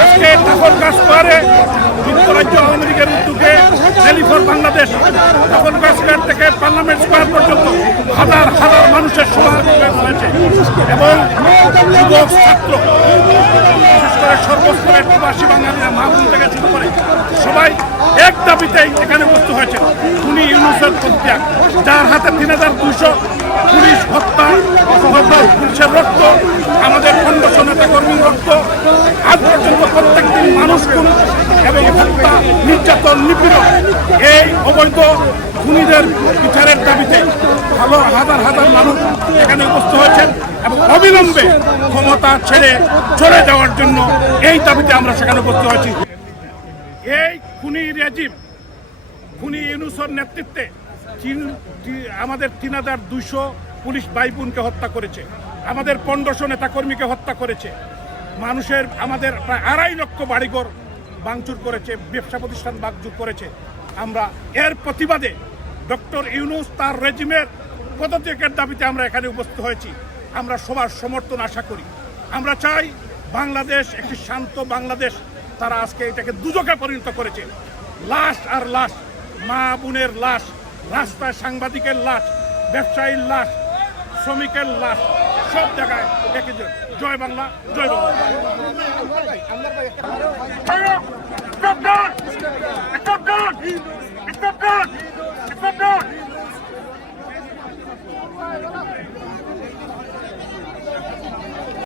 আজকে তখন কাজ করে যুক্তরাজ্য আওয়ামী লীগের উদ্যোগে র্যালি বাংলাদেশ তখন স্কোয়ার থেকে পার্লামেন্ট স্কোয়ার পর্যন্ত হাজার হাজার মানুষের সমাবেশ হয়েছে। এবং যুবক, ছাত্র, বিশেষ করে সর্বস্তরের প্রবাসী বাঙালিরা মাহবুব থেকে শুরু করে সবাই এক দাবিতেই এখানে উপস্থিত ইউনুসের পদত্যাগ যার হাতে তিন হাজার দুইশো পুলিশ হত্যা পুলিশের রক্ত, আমাদের খন্ডস নেতা কর্মীর রক্ত, আজ পর্যন্ত প্রত্যেকদিন মানুষ খুন এবং হত্যা, নির্যাতন, নিপীড়ন, এই অবৈধ খুনিদের বিচারের দাবিতে ভালো হাজার হাজার মানুষ এখানে উপস্থিত হয়েছেন এবং অবিলম্বে ক্ষমতা ছেড়ে চলে যাওয়ার জন্য এই দাবিতে আমরা সেখানে উপস্থিত হয়েছি। এই খুনি রেজিম খুনি ইউনুসর নেতৃত্বে চীন আমাদের তিন হাজার দুইশো পুলিশ বাইপুনকে হত্যা করেছে। আমাদের পনেরোশো নেতাকর্মীকে হত্যা করেছে। মানুষের, আমাদের প্রায় আড়াই লক্ষ বাড়িঘর ভাঙচুর করেছে, ব্যবসা প্রতিষ্ঠান ভাঙচুর করেছে। আমরা এর প্রতিবাদে ডক্টর ইউনুস তার রেজিমের পদত্যাগের দাবিতে আমরা এখানে উপস্থিত হয়েছি। আমরা সবার সমর্থন আশা করি। আমরা চাই বাংলাদেশ, একটি শান্ত বাংলাদেশ, তারা আজকে এটাকে দুজকে পরিণত করেছে। লাশ আর লাশ মা বোনের লাশ রাস্তায় সাংবাদিকের লাশ ব্যবসায়ীর লাশ শ্রমিকের লাশ সব জায়গায় দেখে যে জয় বাংলা জয় বাংলা।